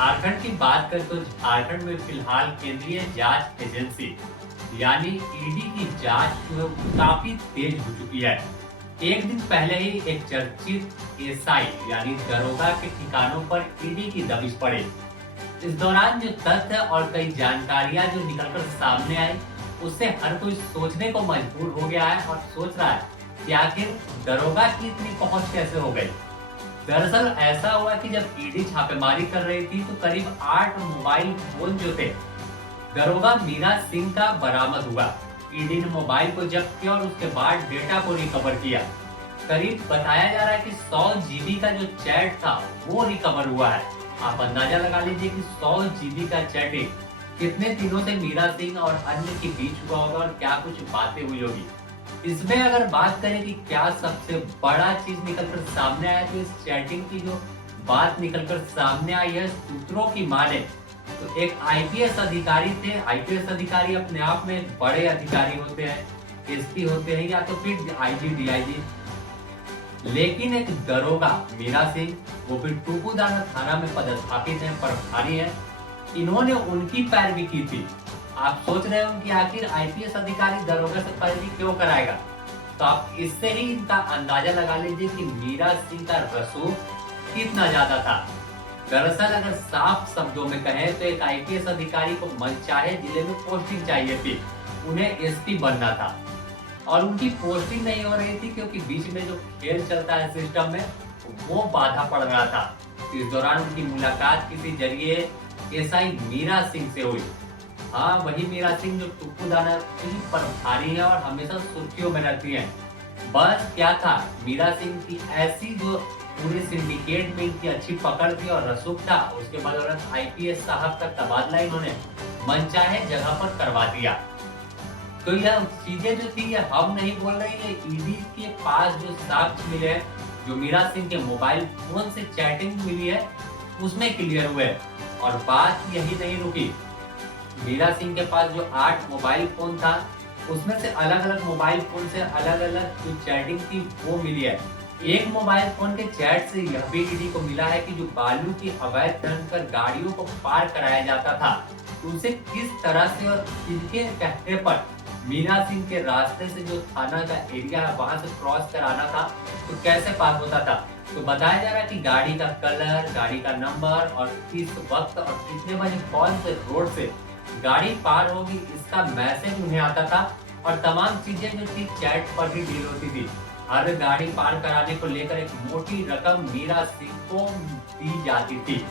झारखंड की बात करें तो झारखंड में फिलहाल केंद्रीय जांच एजेंसी यानी ईडी की जांच जो है वो काफी तेज हो चुकी है। एक दिन पहले ही एक चर्चित एसआई यानी दरोगा के ठिकानों पर ईडी की दबिश पड़ी। इस दौरान जो तथ्य और कई जानकारियां जो निकलकर सामने आई, उससे हर कोई सोचने को मजबूर हो गया है और सोच रहा है कि आखिर दरोगा की इतनी पहुंच कैसे हो गई। दरअसल ऐसा हुआ कि जब ईडी छापेमारी कर रही थी तो करीब 8 मोबाइल फोन जो थे दरोगा मीरा सिंह का बरामद हुआ। ईडी ने मोबाइल को जब्त किया और उसके बाद डेटा को रिकवर किया। करीब बताया जा रहा है कि 100 जीबी का जो चैट था वो रिकवर हुआ है। आप अंदाजा लगा लीजिए कि 100 जीबी का चैटिंग कितने दिनों से मीरा सिंह और अन्य के बीच हुआ होगा और क्या कुछ बातें हुई होगी। इसमें अगर बात करें कि क्या सबसे बड़ा चीज निकलकर सामने आया, तो इस चैटिंग की जो बात निकलकर सामने आई है, सूत्रों की माने तो एक आईपीएस अधिकारी थे। आईपीएस अधिकारी अपने आप में एक बड़े अधिकारी होते हैं, एसपी होते हैं या तो फिर आईजी डीआईजी। लेकिन एक दरोगा मीरा सिंह, वो भी टुकुदाना थाना में पदस्थापित है, प्रभारी है। इन्होंने उनकी पैरवी की थी। आप सोच रहे हो कि आखिर आईपीएस अधिकारी दरोगा से पैरवी क्यों कराएगा, तो आप इससे ही इनका अंदाजा लगा लीजिए कि मीरा सिंह का रसूख कितना ज्यादा था। दरअसल अगर साफ शब्दों में कहें तो एक आईपीएस अधिकारी को मनचाहे जिले में पोस्टिंग चाहिए थी, उन्हें एसपी बनना था और उनकी पोस्टिंग नहीं हो रही थी क्योंकि बीच में जो खेल चलता है सिस्टम में वो बाधा पड़ रहा था। इस दौरान उनकी मुलाकात किसी जरिए एसआई मीरा सिंह से हुई। हाँ, वही मीरा सिंह जो टुकुदाना की प्रभारी है और हमेशा सुर्खियों में रहती है। बस क्या था, मीरा सिंह की ऐसी जो पूरे सिंडिकेट में इनकी अच्छी पकड़ थी और रसूख था, उसके बदौलत आईपीएस साहब का तबादला इन्होंने मनचाहे जगह पर करवा दिया। तो यह चीजें जो थी ये हम नहीं बोल रहे, ये ईडी के पास जो साक्ष्य मिले हैं, जो मीरा सिंह के मोबाइल फोन से चैटिंग मिली है, उसमें क्लियर हुए। और बात यही नहीं रुकी, मीरा सिंह के पास जो 8 मोबाइल फोन था, उसमें से अलग अलग मोबाइल फोन से अलग अलग जो चैटिंग थी वो मिली है। एक मोबाइल फोन के चैट से यह भी ईडी को मिला है कि जो बालू की अवैध ढंग पर गाड़ियों को पार कराया जाता था, उसे किस तरह से और किनके कहने पर मीरा सिंह के रास्ते से जो थाना का एरिया है वहां से क्रॉस कराना था, तो कैसे पास होता था। तो बताया जा रहा है कि गाड़ी का कलर, गाड़ी का नंबर और किस वक्त और कितने बजे कौन से रोड से गाड़ी पार होगी, इसका मैसेज उन्हें आता था। और तमाम चीजें जो थी चैट पर ही डील होती थी। हर गाड़ी पार कराने को लेकर एक मोटी रकम मीरा सिंह को दी जाती थी।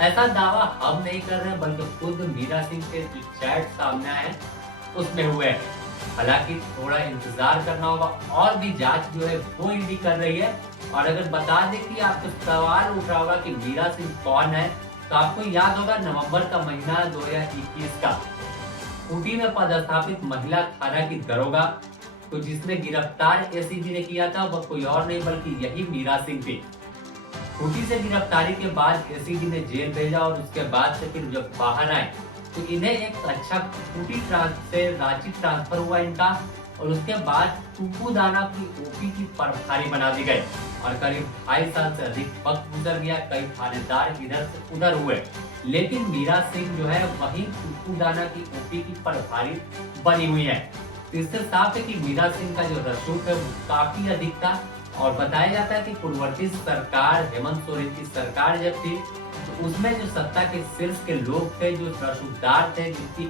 ऐसा दावा हम नहीं कर रहे, बल्कि खुद मीरा सिंह के जो चैट सामने आए उसमें हुए। हालांकि थोड़ा इंतजार करना होगा, और भी जांच जो है वो ईडी कर रही है। और अगर बता दें कि आपको सवाल उठ रहा होगा कि मीरा सिंह कौन है, तो आपको याद होगा नवंबर का महीना 2021 का खूंटी में पदस्थापित महिला थाना की दरोगा तो जिसने गिरफ्तार एसीबी ने किया था, वह कोई और नहीं बल्कि यही मीरा सिंह थी। खूंटी से गिरफ्तारी के बाद एसीबी ने जेल भेजा और उसके बाद से फिर जब बाहर आए तो इन्हें एक अच्छा खूंटी से रांची ट्रांसफर हुआ इनका, और उसके बाद टुकुदाना की ओपी की प्रभारी बना दी गई। और करीब 2.5 साल से अधिक वक्त गुजर गया, कई थानेदार इधर से उधर हुए, लेकिन मीरा सिंह जो है वही टुकुदाना की ओपी की प्रभारी बनी हुई है। इससे साफ है कि मीरा सिंह का जो रसूख है वो काफी अधिक था। और बताया जाता है कि पूर्ववर्ती सरकार, हेमंत सोरेन की सरकार जब थी, तो उसमें जो सत्ता के शीर्ष के लोग थे, जो रसूखदार थे, जिनकी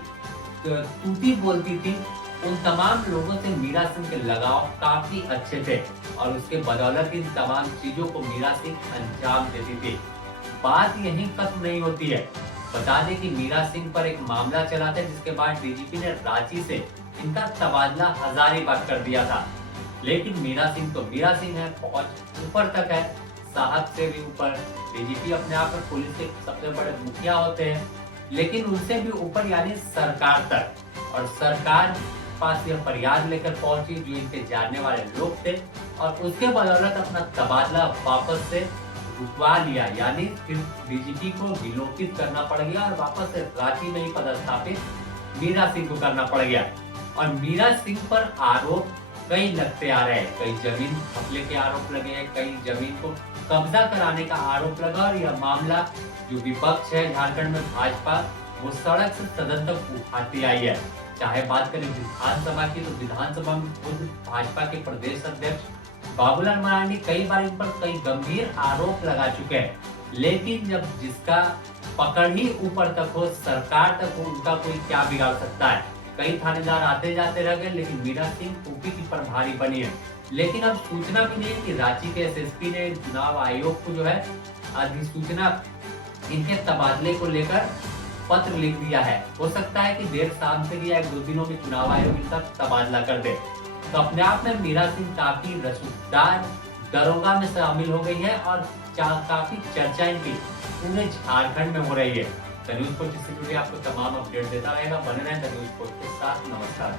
तूती बोलती थी, उन तमाम लोगों से मीरा सिंह के लगाव काफी अच्छे थे और उसके बदौलत इन तमाम चीजों को मीरा सिंह अंजाम देती थी। बात यहीं खत्म नहीं होती है। बता दें कि मीरा सिंह पर एक मामला चला था, जिसके बाद डीजीपी ने रांची से इनका तबादला हजारीबाग कर दिया था। लेकिन मीरा सिंह तो मीरा सिंह है, पहुंच ऊपर तक है, साहब से भी ऊपर। डीजीपी अपने आप में पुलिस के सबसे बड़े मुखिया होते हैं, लेकिन उनसे भी ऊपर यानी सरकार तक। और सरकार पास यह फरियाद लेकर पहुंची जो इनके जानने वाले लोग थे, और उसके बदौलत अपना तबादला वापस से रुकवा लिया, यानी फिर डीजीपी को विलोपित करना पड़ गया और वापस से रांची में ही पदस्थापित मीरा सिंह को करना पड़ गया। और मीरा सिंह पर आरोप कई लगते आ रहे हैं। कई जमीन घपले के आरोप लगे हैं, कई जमीन को कब्जा कराने का आरोप लगा और यह मामला जो विपक्ष है झारखंड में भाजपा, वो सड़क से सदन तक उठाती आई है। चाहे बात करें विधानसभा की, तो विधानसभा में खुद भाजपा के प्रदेश अध्यक्ष बाबूलाल मरांडी कई बार इन पर कई गंभीर आरोप लगा चुके हैं, लेकिन जब जिसका पकड़ ही ऊपर तक हो, सरकार तक हो, उनका कोई क्या बिगाड़ सकता है। कई थानेदार आते जाते रह गए, लेकिन मीरा सिंह ऊपी की प्रभारी बनी है। लेकिन अब सूचना भी नहीं है कि रांची के एसएसपी ने चुनाव आयोग को जो है अधिसूचना इनके तबादले को लेकर पत्र लिख दिया है। हो सकता है कि देर शाम से या 1-2 दिनों में चुनाव आयोग इनका तबादला कर दे। तो अपने आप में मीरा सिंह काफी रसूखदार दरोगा में शामिल हो गई है और काफी चर्चा इनकी पूरे झारखंड में हो रही है। द न्यूज़ पोस्ट से जुड़े आपको तमाम अपडेट देता रहेगा। बने रहें द न्यूज़ पोस्ट के साथ। नमस्कार।